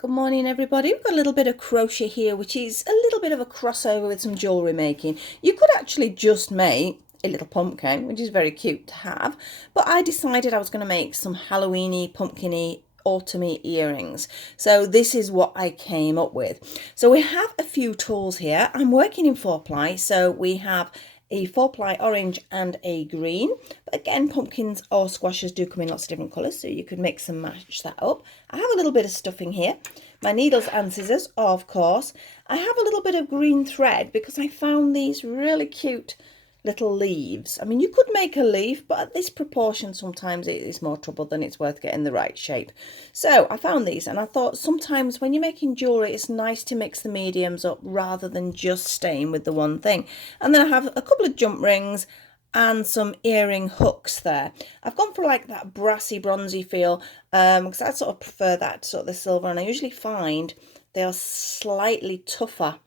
Good morning everybody. We've got a little bit of crochet here, which is a little bit of a crossover with some jewellery making. You could actually just make a little pumpkin, which is very cute to have, but I decided I was going to make some Halloweeny, pumpkiny, autumny earrings. So this is what I came up with. So we have a few tools here. I'm working in 4-ply, so we have a 4-ply orange and a green. But again, pumpkins or squashes do come in lots of different colours, so you could mix and match that up. I have a little bit of stuffing here. My needles and scissors, of course. I have a little bit of green thread because I found these really cute little leaves. I mean, you could make a leaf, but at this proportion, sometimes it is more trouble than it's worth getting the right shape. So I found these and I thought sometimes when you're making jewellery, it's nice to mix the mediums up rather than just staying with the one thing. And then I have a couple of jump rings and some earring hooks there. I've gone for like that brassy bronzy feel because I sort of prefer that sort of the silver, and I usually find they are slightly tougher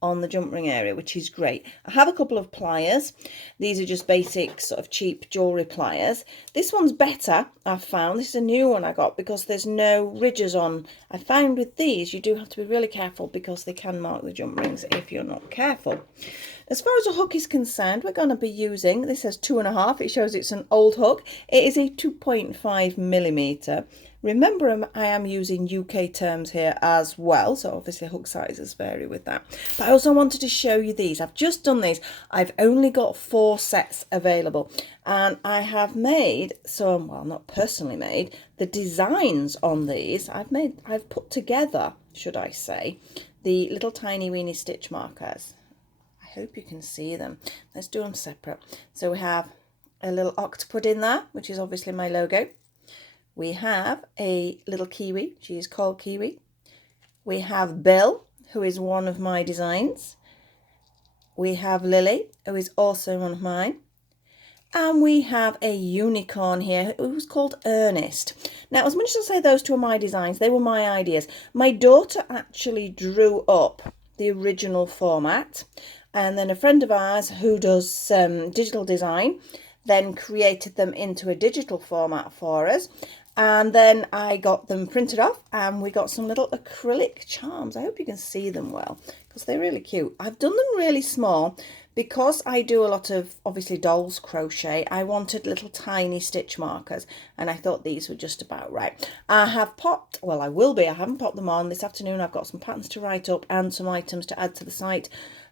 on the jump ring area, which is great. I have a couple of pliers. These are just basic sort of cheap jewellery pliers. This one's better, I've found. This is a new one I got because there's no ridges on. I found with these you do have to be really careful because they can mark the jump rings if you're not careful. As far as a hook is concerned, we're going to be using, this says 2.5, it shows it's an old hook. It is a 2.5mm. Remember, I am using UK terms here as well, so obviously hook sizes vary with that. But I also wanted to show you these. I've just done these. I've only got 4 sets available, and I have made some, well, not personally made, the designs on these. I've put together, should I say, the little tiny weeny stitch markers. I hope you can see them. Let's do them separate. So we have a little Octopudding there, which is obviously my logo. We have a little kiwi. She is called Kiwi. We have Bill, who is one of my designs. We have Lily, who is also one of mine. And we have a unicorn here who's called Ernest. Now, as much as I say those two are my designs, they were my ideas. My daughter actually drew up the original format, and then a friend of ours who does digital design then created them into a digital format for us. And then I got them printed off and we got some little acrylic charms. I hope you can see them well because they're really cute. I've done them really small because I do a lot of obviously dolls crochet. I wanted little tiny stitch markers and I thought these were just about right. I have popped, well, I will be, I haven't popped them on this afternoon. I've got some patterns to write up and some items to add to the site.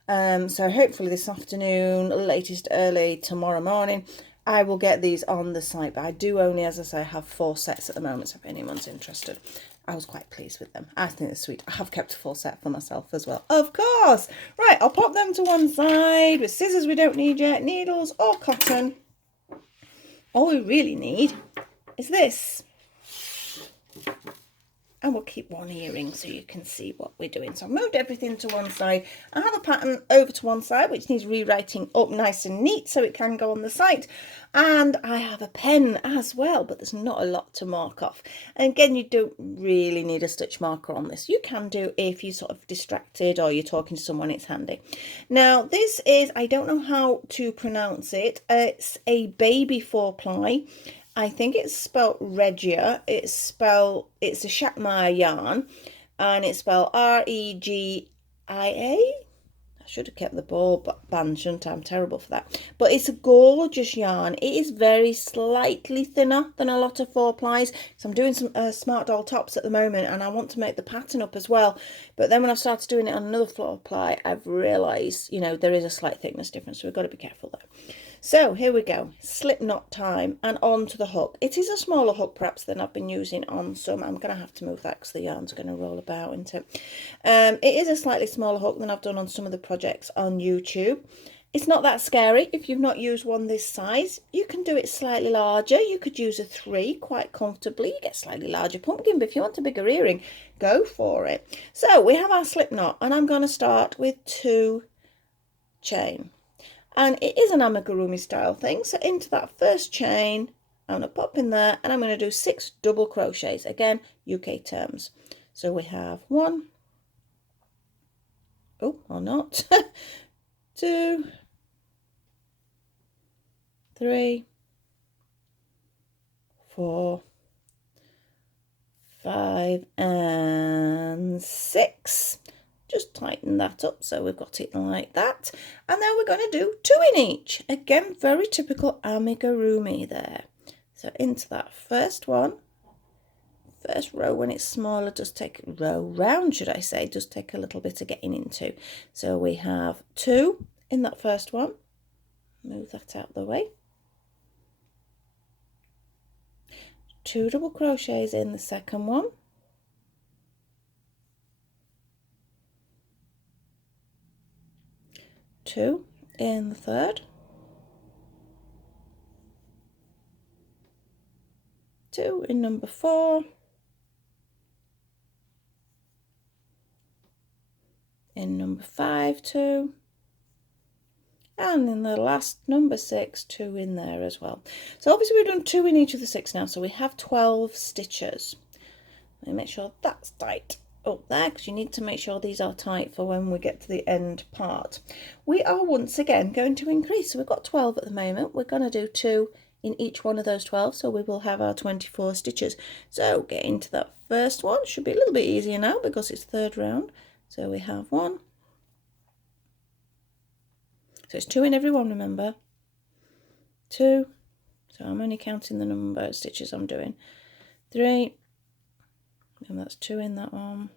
So hopefully this afternoon, latest early tomorrow morning, I will get these on the site, but I do only, as I say, have 4 sets at the moment, so if anyone's interested. I was quite pleased with them. I think they're sweet. I have kept a full set for myself as well, of course. Right, I'll pop them to one side with scissors we don't need yet, needles or cotton. All we really need is this. And we'll keep one earring so you can see what we're doing. So I moved everything to one side. I have a pattern over to one side which needs rewriting up nice and neat so it can go on the site. And I have a pen as well, but there's not a lot to mark off. And again, you don't really need a stitch marker on this. You can do if you're sort of distracted or you're talking to someone, it's handy. Now this is, I don't know how to pronounce it. It's a baby 4-ply. I think it's spelled Regia. It's a Shatmire yarn, and it's spelled Regia. I should have kept the ball band, shouldn't I? I'm terrible for that. But it's a gorgeous yarn. It is very slightly thinner than a lot of 4-plies. So I'm doing some smart doll tops at the moment, and I want to make the pattern up as well. But then when I've started doing it on another 4-ply, I've realised, you know, there is a slight thickness difference. So we've got to be careful there. So here we go, slip knot time, and on to the hook. It is a smaller hook perhaps than I've been using on some. I'm going to have to move that because the yarn's going to roll about, isn't it? It is a slightly smaller hook than I've done on some of the projects on YouTube. It's not that scary. If you've not used one this size, you can do it slightly larger. You could use a 3 quite comfortably. You get slightly larger pumpkin, but if you want a bigger earring, go for it. So we have our slip knot, and I'm going to start with 2 chain. And it is an amigurumi style thing. So into that first chain, I'm going to pop in there and I'm going to do 6 double crochets. Again, UK terms. So we have 1, oh, or not, 2, 3, 4, 5, and 6. Just tighten that up so we've got it like that. And then we're going to do 2 in each. Again, very typical amigurumi there. So into that first one, first row when it's smaller, does take row round, should I say, does take a little bit of getting into. So we have 2 in that first one. Move that out of the way. 2 double crochets in the second one. 2 in the third. 2 in number 4. In number 5, 2. And in the last number 6, 2 in there as well. So obviously we've done 2 in each of the 6 now, so we have 12 stitches. Let me make sure that's tight up there, because you need to make sure these are tight for when we get to the end part. We are once again going to increase. So we've got 12 at the moment. We're going to do 2 in each one of those 12, so we will have our 24 stitches. So get into that first one. Should be a little bit easier now because it's third round. So we have 1. So it's 2 in every one, remember. 2. So I'm only counting the number of stitches I'm doing. 3. And that's 2 in that one.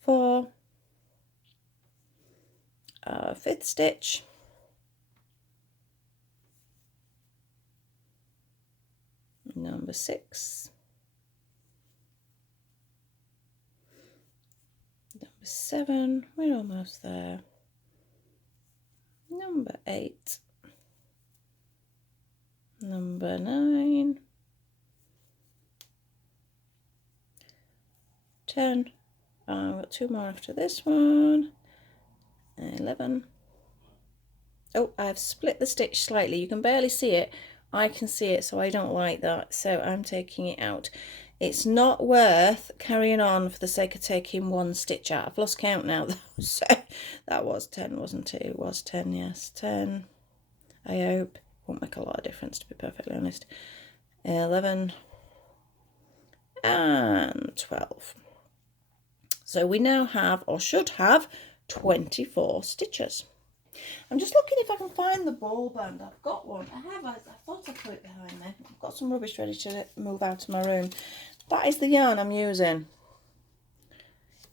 4. 5th stitch. Number 6. Number 7. We're almost there. Number 8. Number 9. 10. I've got 2 more after this one. 11. Oh, I've split the stitch slightly. You can barely see it. I can see it, so I don't like that. So I'm taking it out. It's not worth carrying on for the sake of taking 1 stitch out. I've lost count now though. So that was 10, wasn't it? It was 10, yes. 10. I hope. Won't make a lot of difference, to be perfectly honest. 11. And 12. So we now have, or should have, 24 stitches. I'm just looking if I can find the ball band. I've got one. I thought I put it behind me. I've got some rubbish ready to move out of my room. That is the yarn I'm using.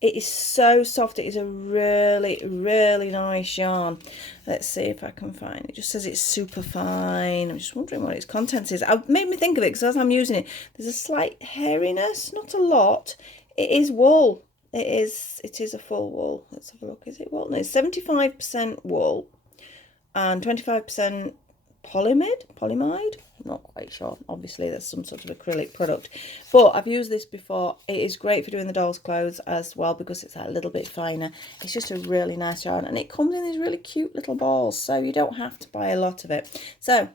It is so soft. It is a really, really nice yarn. Let's see if I can find it. It just says it's super fine. I'm just wondering what its contents is. It made me think of it because as I'm using it, there's a slight hairiness, not a lot. It is wool. It is a full wool. Let's have a look. Is it wool? No, it's 75% wool and 25% polyamide. I'm not quite sure. Obviously, there's some sort of acrylic product, but I've used this before. It is great for doing the doll's clothes as well because it's a little bit finer. It's just a really nice yarn, and it comes in these really cute little balls, so you don't have to buy a lot of it. So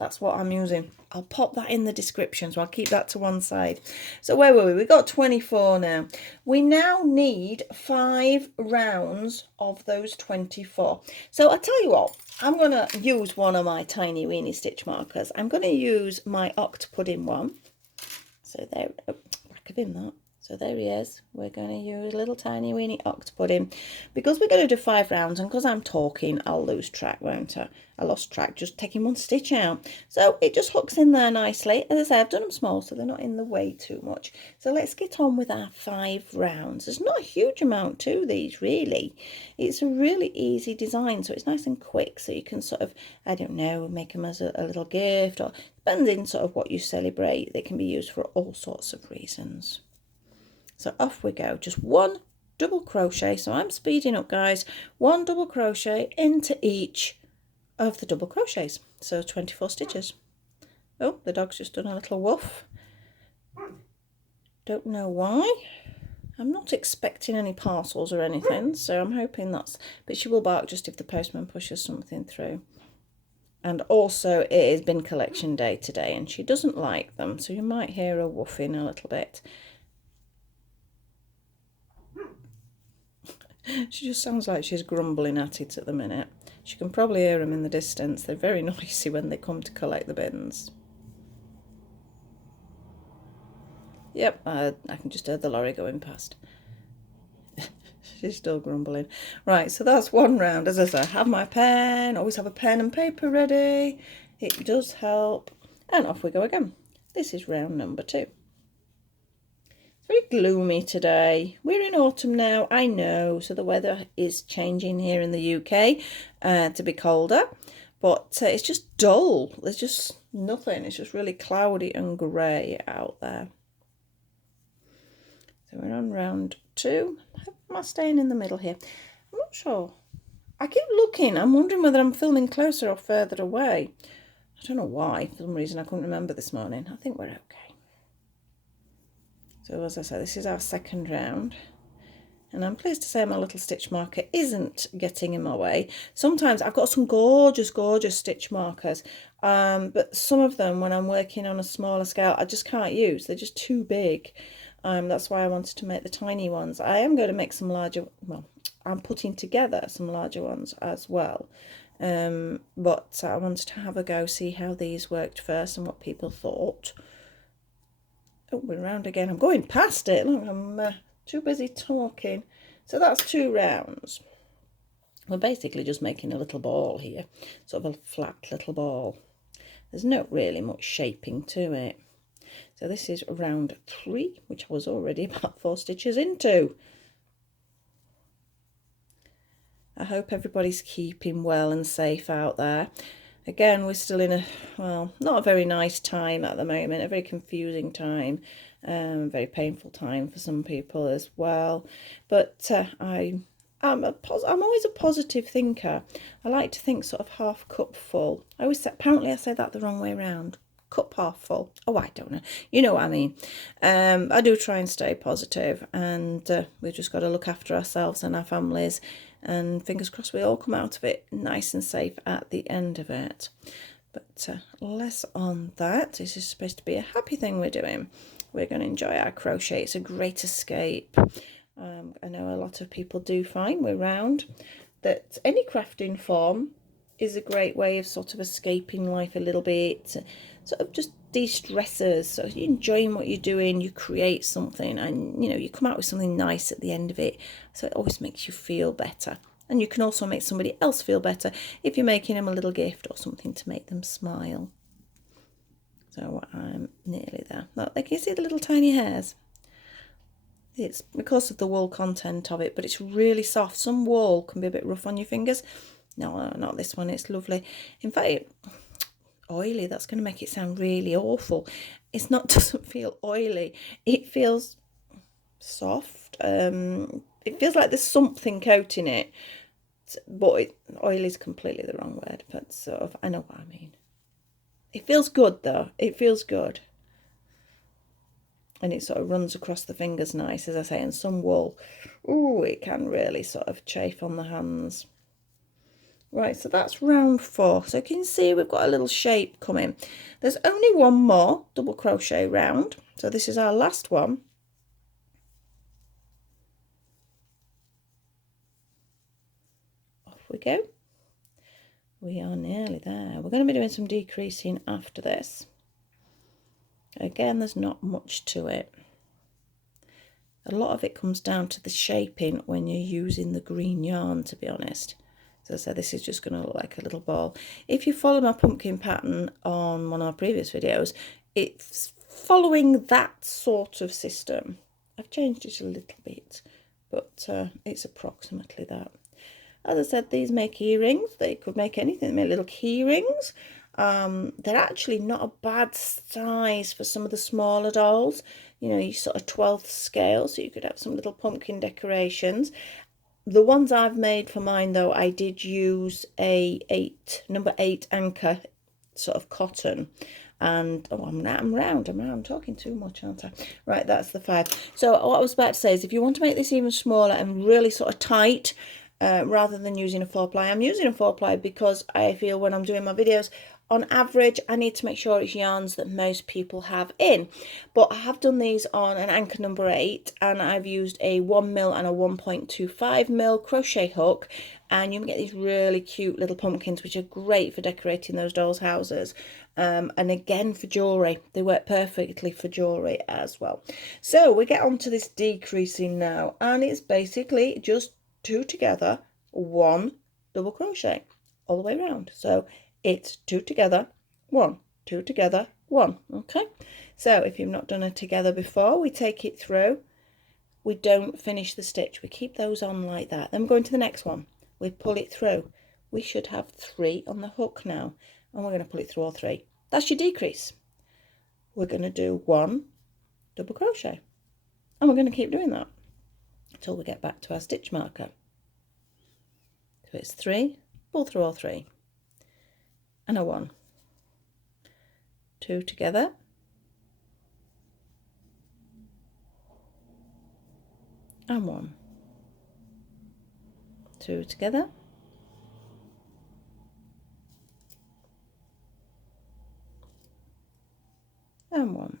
that's what I'm using. I'll pop that in the description, so I'll keep that to one side. So where were we? We got 24 now. We now need 5 rounds of those 24. So I tell you what, I'm going to use one of my tiny weeny stitch markers. I'm going to use my Octopudding one. So there, oh, back of him that. So there he is. We're going to use little tiny weeny Octopudding. Because we're going to do 5 rounds, and because I'm talking, I'll lose track, won't I? I lost track just taking 1 stitch out. So it just hooks in there nicely. As I say, I've done them small, so they're not in the way too much. So let's get on with our 5 rounds. There's not a huge amount to these, really. It's a really easy design, so it's nice and quick. So you can sort of, I don't know, make them as a little gift, or depending sort of what you celebrate. They can be used for all sorts of reasons. So off we go. Just 1 double crochet. So I'm speeding up, guys. 1 double crochet into each of the double crochets. So 24 stitches. Oh, the dog's just done a little woof. Don't know why. I'm not expecting any parcels or anything, so I'm hoping that's... But she will bark just if the postman pushes something through. And also it has been collection day today, and she doesn't like them, so you might hear her woofing a little bit. She just sounds like she's grumbling at it at the minute. You can probably hear them in the distance. They're very noisy when they come to collect the bins. Yep, I can just hear the lorry going past. She's still grumbling. Right, so that's one round. As I say, have my pen. Always have a pen and paper ready. It does help. And off we go again. This is round number 2. It's very gloomy today. We're in autumn now, I know. So the weather is changing here in the UK to be colder. But it's just dull. There's just nothing. It's just really cloudy and grey out there. So we're on round 2. Am I staying in the middle here? I'm not sure. I keep looking. I'm wondering whether I'm filming closer or further away. I don't know why. For some reason I couldn't remember this morning. I think we're okay. So as I say, this is our second round. And I'm pleased to say my little stitch marker isn't getting in my way. Sometimes I've got some gorgeous, gorgeous stitch markers. But some of them, when I'm working on a smaller scale, I just can't use. They're just too big. That's why I wanted to make the tiny ones. I am going to make some larger, well, I'm putting together some larger ones as well. But I wanted to have a go, see how these worked first and what people thought. Oh, we're round again. I'm going past it. Look, I'm too busy talking. So that's 2 rounds. We're basically just making a little ball here, sort of a flat little ball. There's not really much shaping to it. So this is round 3, which I was already about 4 stitches into. I hope everybody's keeping well and safe out there. Again, we're still in a, well, not a very nice time at the moment, a very confusing time, very painful time for some people as well. But I'm always a positive thinker. I like to think sort of half cup full. I always say, apparently I say that the wrong way around. Cup half full. Oh, I don't know. You know what I mean. I do try and stay positive, and we've just got to look after ourselves and our families, and fingers crossed we all come out of it nice and safe at the end of it. But less on that. This is supposed to be a happy thing we're doing. We're going to enjoy our crochet. It's a great escape. I know a lot of people do find we're round that any crafting form is a great way of sort of escaping life a little bit, sort of just de-stressors. So you're enjoying what you're doing, you create something, and you know, you come out with something nice at the end of it, so it always makes you feel better. And you can also make somebody else feel better if you're making them a little gift or something to make them smile. So I'm nearly there. Look, can you see the little tiny hairs? It's because of the wool content of it, but it's really soft. Some wool can be a bit rough on your fingers. No, not this one. It's lovely. In fact, oily. That's going to make it sound really awful. It's not. Doesn't feel oily. It feels soft. It feels like there's something coating it. But oily is completely the wrong word. But sort of, I know what I mean. It feels good though. It feels good. And it sort of runs across the fingers nice, as I say. And some wool, ooh, it can really sort of chafe on the hands. Right, so that's round 4. So you can see we've got a little shape coming. There's only one more double crochet round. So this is our last one. Off we go. We are nearly there. We're going to be doing some decreasing after this. Again, there's not much to it. A lot of it comes down to the shaping when you're using the green yarn, to be honest. So I said, this is just going to look like a little ball. If you follow my pumpkin pattern on one of my previous videos, it's following that sort of system. I've changed it a little bit, but it's approximately that. As I said, these make earrings. They could make anything. They make little key rings. They're actually not a bad size for some of the smaller dolls. You know, you sort of 12th scale, so you could have some little pumpkin decorations. The ones I've made for mine, though, I did use a number 8 anchor sort of cotton. And oh, I'm round. I'm talking too much, aren't I? Right, that's the 5. So what I was about to say is, if you want to make this even smaller and really sort of tight, rather than using a 4-ply, I'm using a 4-ply because I feel when I'm doing my videos, On average, I need to make sure it's yarns that most people have in, but I have done these on an anchor number 8, and I've used a 1mm and a 1.25mm crochet hook, and you can get these really cute little pumpkins which are great for decorating those dolls' houses, and again for jewellery. They work perfectly for jewellery as well. So we get on to this decreasing now, and it's basically just 2 together, 1 double crochet all the way around. So it's 2 together, 1, 2 together, 1. Okay, so if you've not done it together before, we take it through, we don't finish the stitch, we keep those on like that, then we're going to the next one, we pull it through. We should have 3 on the hook now, and we're going to pull it through all 3. That's your decrease. We're going to do 1 double crochet, and we're going to keep doing that until we get back to our stitch marker. So it's 3, pull through all 3, and a 1, 2 together, and 1, 2 together, and 1,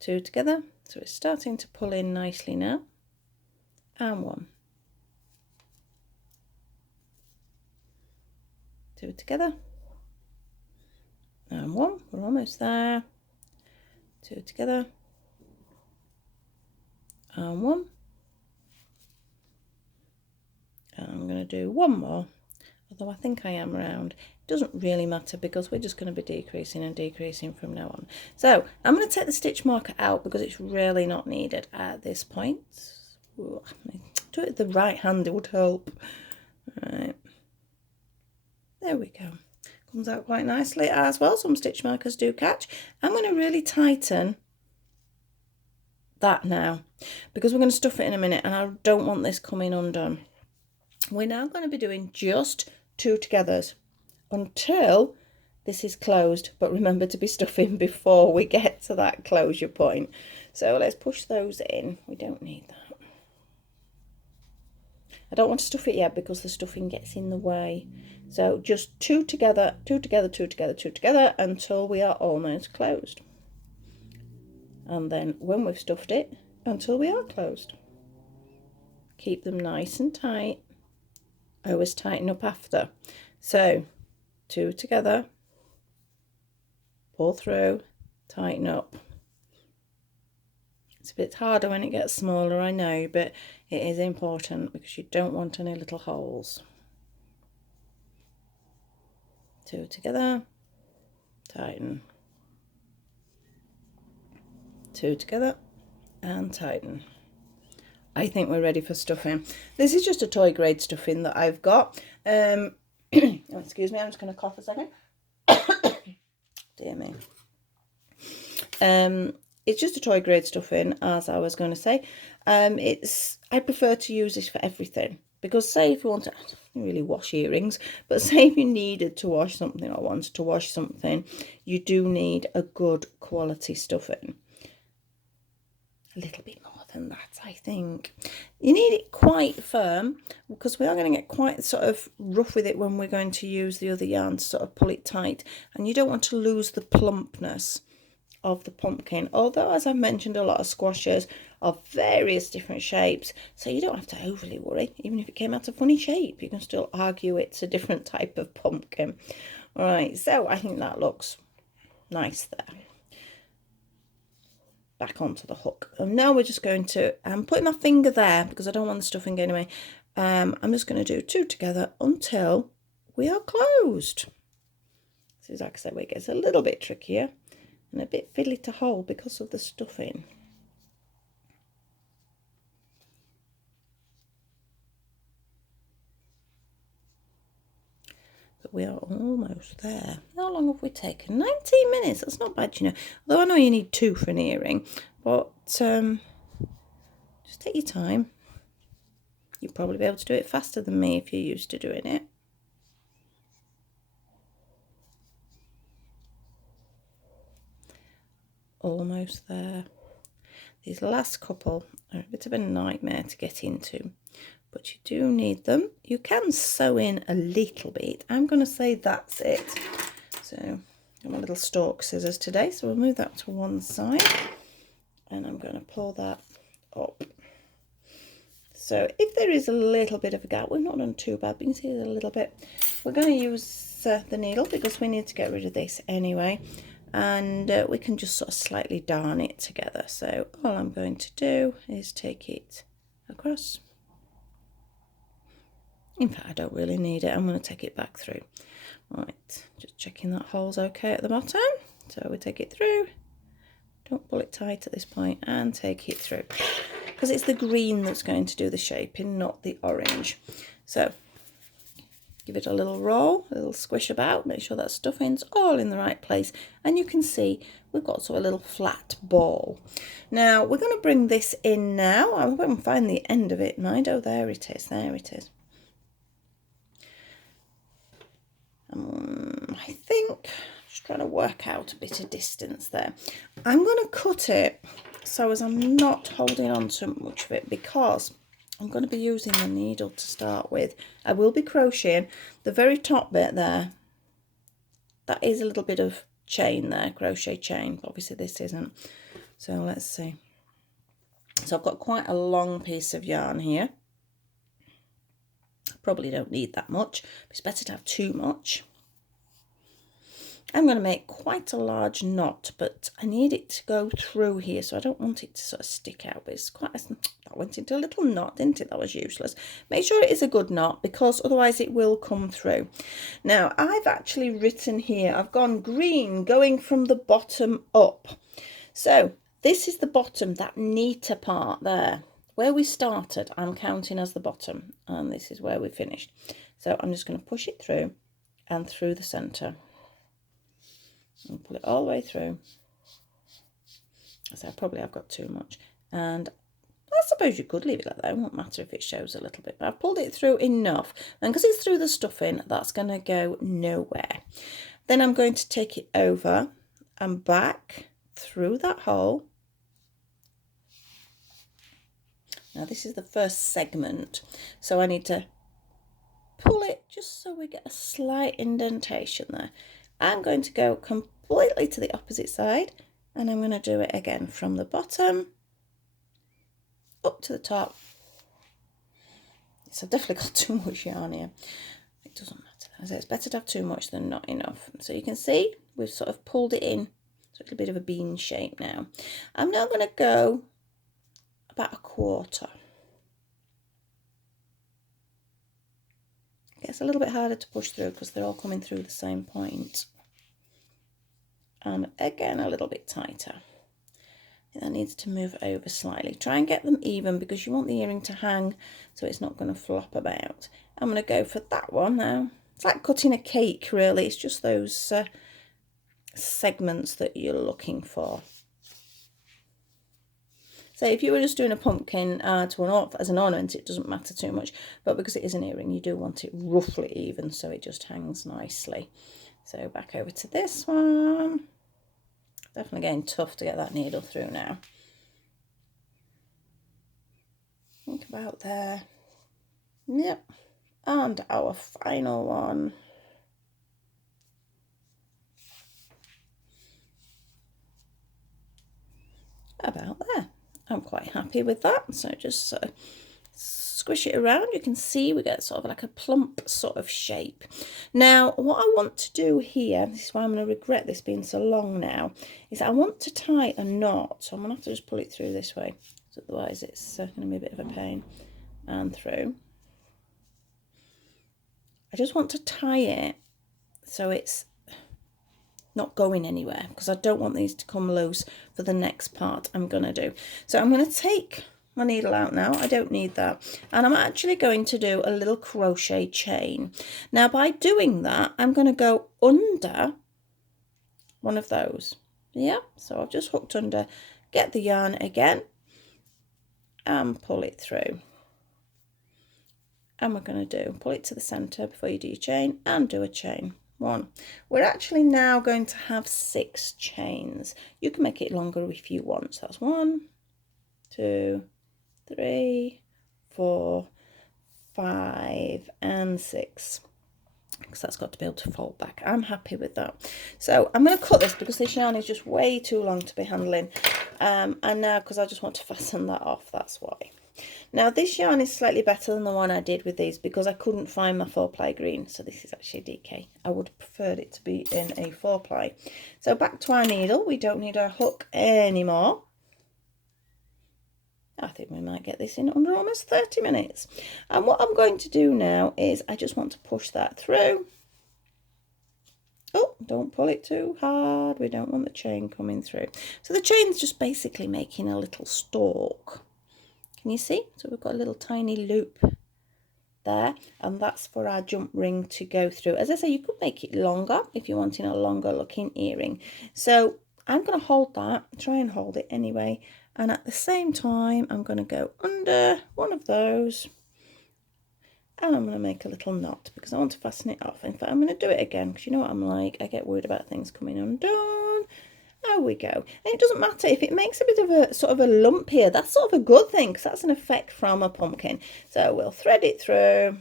2 together. So it's starting to pull in nicely now, and 1, 2 together, and 1, we're almost there, 2 together, and 1, and I'm going to do 1 more, although I think I am round. It doesn't really matter because we're just going to be decreasing and decreasing from now on. So I'm going to take the stitch marker out because it's really not needed at this point. Ooh, do it with the right hand, it would help. Right, there we go. Comes out quite nicely as well. Some stitch markers do catch. I'm going to really tighten that now because we're going to stuff it in a minute, and I don't want this coming undone. We're now going to be doing just 2 togethers until this is closed, but remember to be stuffing before we get to that closure point. So let's push those in. We don't need that. I don't want to stuff it yet because the stuffing gets in the way. So just 2 together, 2 together, 2 together, 2 together until we are almost closed. And then when we've stuffed it, until we are closed. Keep them nice and tight. Always tighten up after. So 2 together, pull through, tighten up. It's a bit harder when it gets smaller, I know, but it is important because you don't want any little holes. 2 together, tighten, 2 together, and tighten. I think we're ready for stuffing. This is just a toy grade stuffing that I've got. Oh, excuse me, I'm just going to cough a second. Dear me. It's just a toy grade stuffing, as I was going to say. I prefer to use this for everything, because say if you want to, I don't really wash earrings, but say if you needed to wash something or wanted to wash something, you do need a good quality stuffing. A little bit more than that, I think. You need it quite firm because we are going to get quite sort of rough with it when we're going to use the other yarn to sort of pull it tight, and you don't want to lose the plumpness of the pumpkin, although as I've mentioned, a lot of squashers of various different shapes, so you don't have to overly worry. Even if it came out a funny shape, you can still argue it's a different type of pumpkin. All right, so I think that looks nice there. Back onto the hook, and now we're just going to, I'm putting my finger there because I don't want the stuffing going away. I'm just going to do 2 together until we are closed. This is, like I said, where it gets a little bit trickier and a bit fiddly to hold because of the stuffing. But we are almost there. How long have we taken? 19 minutes. That's not bad, you know. Although I know you need 2 for an earring, but just take your time. You'll probably be able to do it faster than me if you're used to doing it. Almost there. These last couple are a bit of a nightmare to get into, but you do need them. You can sew in a little bit. I'm going to say that's it. So got my little stalk scissors today, so we'll move that to one side and I'm going to pull that up. So if there is a little bit of a gap, we've not done too bad, but you can see there's a little bit. We're going to use the needle because we need to get rid of this anyway, and we can just sort of slightly darn it together. So all I'm going to do is take it across. In fact, I don't really need it. I'm going to take it back through. Right, just checking that hole's okay at the bottom. So we take it through, don't pull it tight at this point, and take it through. Because it's the green that's going to do the shaping, not the orange. So give it a little roll, a little squish about, make sure that stuffing's all in the right place. And you can see we've got sort of a little flat ball. Now we're going to bring this in now. I won't find the end of it, mind. Oh, there it is, there it is. I think, just trying to work out a bit of distance there. I'm going to cut it so as I'm not holding on to much of it, because I'm going to be using the needle to start with. I will be crocheting the very top bit there. That is a little bit of chain there, crochet chain. Obviously this isn't. So let's see. So I've got quite a long piece of yarn here. Probably don't need that much, but it's better to have too much. I'm going to make quite a large knot, but I need it to go through here, so I don't want it to sort of stick out. But it's quite that went into a little knot, didn't it? That was useless. Make sure it is a good knot, because otherwise it will come through. Now I've actually written here, I've gone green going from the bottom up. So this is the bottom, that neater part there. Where we started, I'm counting as the bottom, and this is where we finished. So I'm just going to push it through and through the centre and pull it all the way through. So I've got too much, and I suppose you could leave it like that. It won't matter if it shows a little bit, but I've pulled it through enough, and because it's through the stuffing, that's going to go nowhere. Then I'm going to take it over and back through that hole. Now this is the first segment, so I need to pull it just so we get a slight indentation there. I'm going to go completely to the opposite side, and I'm going to do it again from the bottom up to the top. So I've definitely got too much yarn here. It doesn't matter. So it's better to have too much than not enough. So you can see we've sort of pulled it in, so it's a bit of a bean shape now. I'm now going to go about a quarter. It's a little bit harder to push through because they're all coming through the same point. And again, a little bit tighter. That needs to move over slightly. Try and get them even, because you want the earring to hang so it's not going to flop about. I'm going to go for that one now. It's like cutting a cake, really. It's just those segments that you're looking for. So if you were just doing a pumpkin as an ornament, it doesn't matter too much. But because it is an earring, you do want it roughly even so it just hangs nicely. So back over to this one. Definitely getting tough to get that needle through now. Think about there. Yep. And our final one. About there. I'm quite happy with that. So just sort of squish it around. You can see we get sort of like a plump sort of shape. Now what I want to do here, this is why I'm going to regret this being so long now, is I want to tie a knot. So I'm going to have to just pull it through this way, so otherwise it's going to be a bit of a pain. And through. I just want to tie it so it's not going anywhere, because I don't want these to come loose for the next part I'm going to do. So I'm going to take my needle out now. I don't need that, and I'm actually going to do a little crochet chain. Now by doing that, I'm going to go under one of those. Yeah, so I've just hooked under, get the yarn again and pull it through. And we're going to pull it to the center before you do your chain and do a chain. One. We're actually now going to have 6 chains. You can make it longer if you want. So that's 1, 2, 3, 4, 5 and 6. because that's got to be able to fold back. I'm happy with that. So I'm going to cut this because this yarn is just way too long to be handling. And now, because I just want to fasten that off, that's why. Now this yarn is slightly better than the one I did with these because I couldn't find my 4-ply green. So this is actually DK. I would have preferred it to be in a 4-ply. So back to our needle. We don't need our hook anymore. I think we might get this in under almost 30 minutes. And what I'm going to do now is I just want to push that through. Oh, don't pull it too hard. We don't want the chain coming through. So the chain's just basically making a little stalk. Can you see? So we've got a little tiny loop there, and that's for our jump ring to go through. As I say, you could make it longer if you're wanting a longer looking earring. So I'm going to hold that, try and hold it anyway. And at the same time, I'm going to go under one of those and I'm going to make a little knot because I want to fasten it off. In fact, I'm going to do it again because you know what I'm like. I get worried about things coming undone. There we go. And it doesn't matter if it makes a bit of a sort of a lump here. That's sort of a good thing because that's an effect from a pumpkin. So we'll thread it through.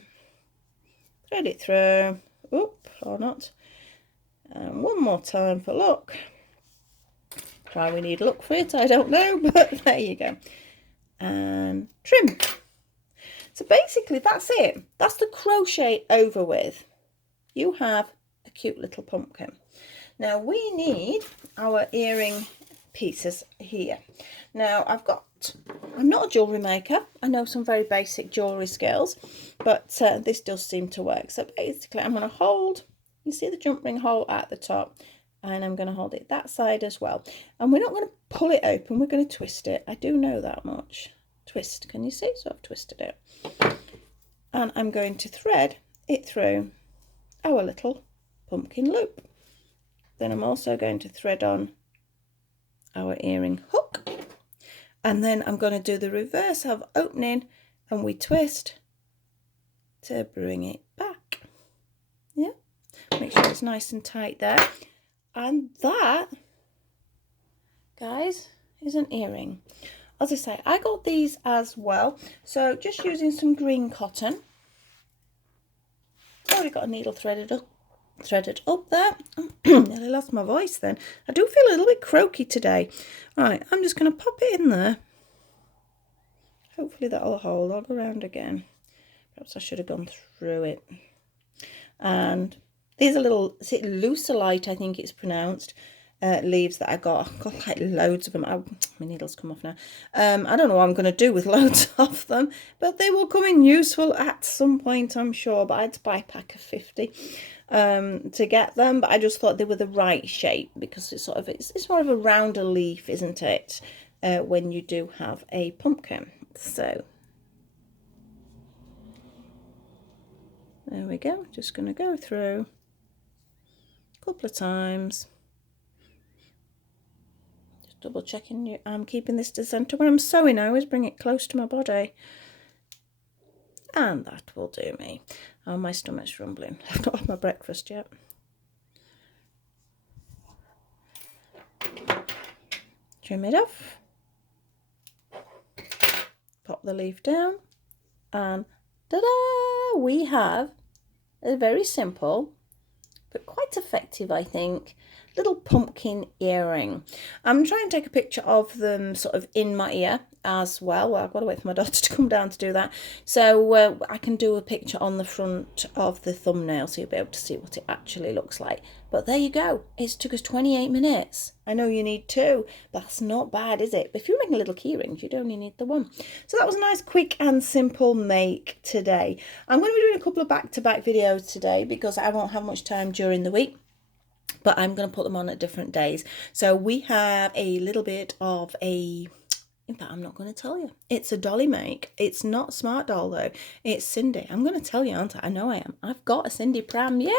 Oop, or not. And one more time for luck. Why we need luck for it, I don't know, but there you go. And trim. So basically that's it. That's the crochet over with. You have a cute little pumpkin. Now we need our earring pieces here. Now I'm not a jewellery maker. I know some very basic jewellery skills, but this does seem to work. So basically I'm going to hold, you see the jump ring hole at the top, and I'm going to hold it that side as well. And we're not going to pull it open, we're going to twist it. I do know that much. Twist, can you see? So I've twisted it. And I'm going to thread it through our little pumpkin loop. Then I'm also going to thread on our earring hook. And then I'm going to do the reverse of opening, and we twist to bring it back. Yeah, make sure it's nice and tight there. And that, guys, is an earring. As I say, I got these as well. So just using some green cotton. Already got a needle threaded up there. Nearly lost my voice then. I do feel a little bit croaky today. Right, I'm just going to pop it in there. Hopefully that'll hold. I'll go around again. Perhaps I should have gone through it. And these are little, is it Lucilite, I think it's pronounced, leaves that I got. I've got like loads of them. My needles come off now. I don't know what I'm going to do with loads of them, but they will come in useful at some point, I'm sure. But I had to buy a pack of 50 to get them, but I just thought they were the right shape because it's sort of it's more of a rounder leaf, isn't it, when you do have a pumpkin. So there we go. Just going to go through a couple of times. Just double checking I'm keeping this to center. When I'm sewing, I always bring it close to my body. And that will do me. Oh, my stomach's rumbling. I've not had my breakfast yet. Trim it off. Pop the leaf down. And ta-da! We have a very simple, but quite effective, I think, little pumpkin earring. I'm trying to take a picture of them sort of in my ear as well. I've got to wait for my daughter to come down to do that. So I can do a picture on the front of the thumbnail so you'll be able to see what it actually looks like. But there you go. It took us 28 minutes. I know you need 2, but that's not bad, is it? But if you're making little key rings, you'd only need the 1. So that was a nice, quick and simple make today. I'm going to be doing a couple of back-to-back videos today because I won't have much time during the week. But I'm going to put them on at different days. So we have a little bit of a, in fact, I'm not going to tell you. It's a dolly make. It's not Smart Doll though. It's Cindy. I'm going to tell you, aren't I? I know I am. I've got a Cindy pram. Yeah,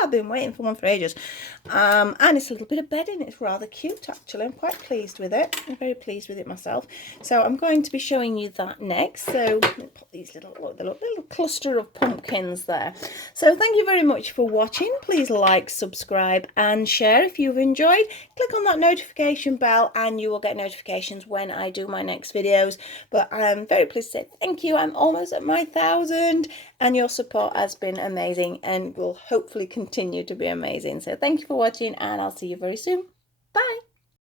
I've been waiting for one for ages. And it's a little bit of bedding. It's rather cute actually. I'm quite pleased with it. I'm very pleased with it myself. So I'm going to be showing you that next. So put these little cluster of pumpkins there. So thank you very much for watching. Please like, subscribe and share if you've enjoyed. Click on that notification bell and you will get notifications when I do do my next videos. But I'm very pleased to say thank you. I'm almost at my 1,000 and your support has been amazing and will hopefully continue to be amazing. So thank you for watching and I'll see you very soon. Bye.